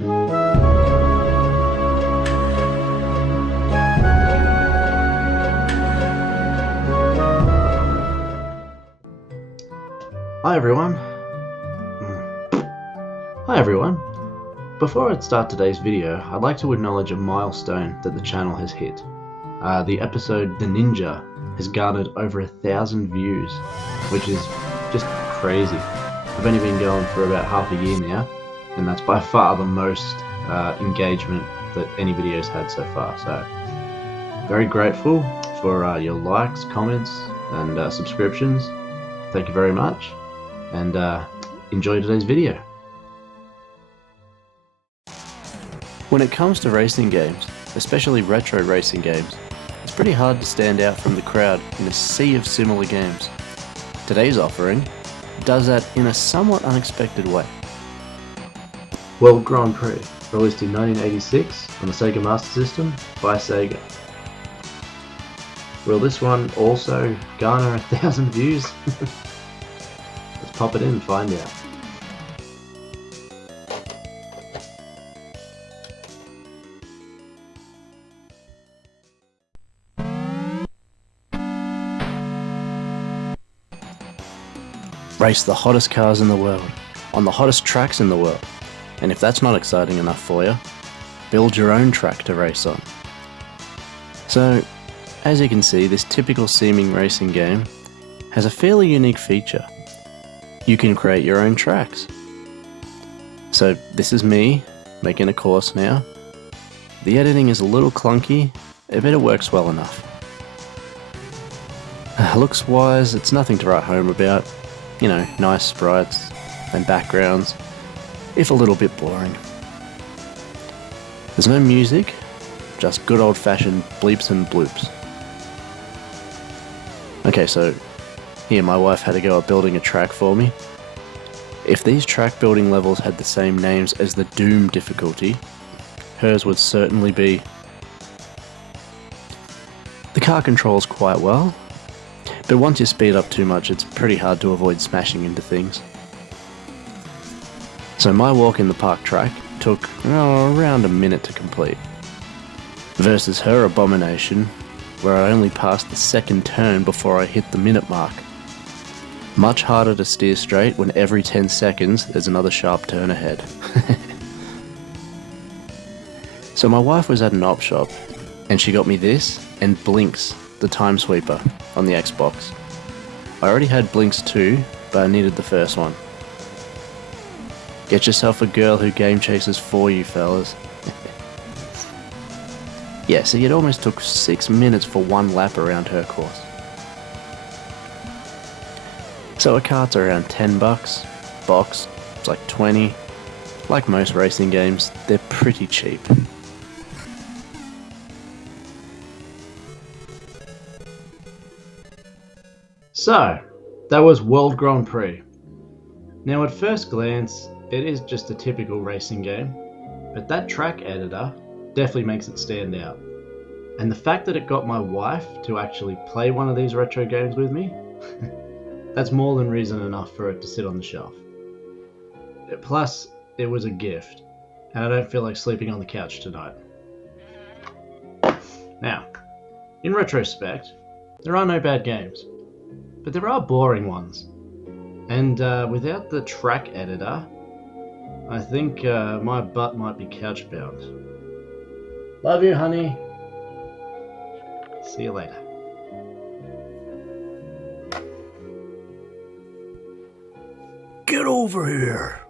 Hi everyone. Hi everyone. Before I start today's video, I'd like to acknowledge a milestone that the channel has hit. The episode The Ninja has garnered over 1,000 views, which is just crazy. I've only been going for about half a year now, and that's by far the most engagement that any video's had so far. So, very grateful for your likes, comments, and subscriptions. Thank you very much, and enjoy today's video. When it comes to racing games, especially retro racing games, it's pretty hard to stand out from the crowd in a sea of similar games. Today's offering does that in a somewhat unexpected way. World Grand Prix, released in 1986 on the Sega Master System by Sega. Will this one also garner 1,000 views? Let's pop it in and find out. Race the hottest cars in the world, on the hottest tracks in the world. And if that's not exciting enough for you, build your own track to race on. So, as you can see, this typical seeming racing game has a fairly unique feature. You can create your own tracks. So this is me making a course now. The editing is a little clunky, but it works well enough. Looks wise, it's nothing to write home about. You know, nice sprites and backgrounds, if a little bit boring. There's no music, just good old-fashioned bleeps and bloops. Okay, so here my wife had a go at building a track for me. If these track building levels had the same names as the Doom difficulty, hers would certainly be. The car controls quite well, but once you speed up too much, it's pretty hard to avoid smashing into things. So my walk in the park track took around a minute to complete, versus her abomination, where I only passed the second turn before I hit the minute mark. Much harder to steer straight when every 10 seconds there's another sharp turn ahead. So my wife was at an op shop, and she got me this and Blinks, the Time Sweeper, on the Xbox. I already had Blinks 2, but I needed the first one. Get yourself a girl who game chases for you, fellas. Yeah, see, it almost took 6 minutes for one lap around her course. So a cart's around $10, box, it's like 20. Like most racing games, they're pretty cheap. So, that was World Grand Prix. Now at first glance, it is just a typical racing game, but that track editor definitely makes it stand out. And the fact that it got my wife to actually play one of these retro games with me, that's more than reason enough for it to sit on the shelf. Plus, it was a gift, and I don't feel like sleeping on the couch tonight. Now, in retrospect, there are no bad games, but there are boring ones. And without the track editor, I think my butt might be couch bound. Love you, honey. See you later. Get over here.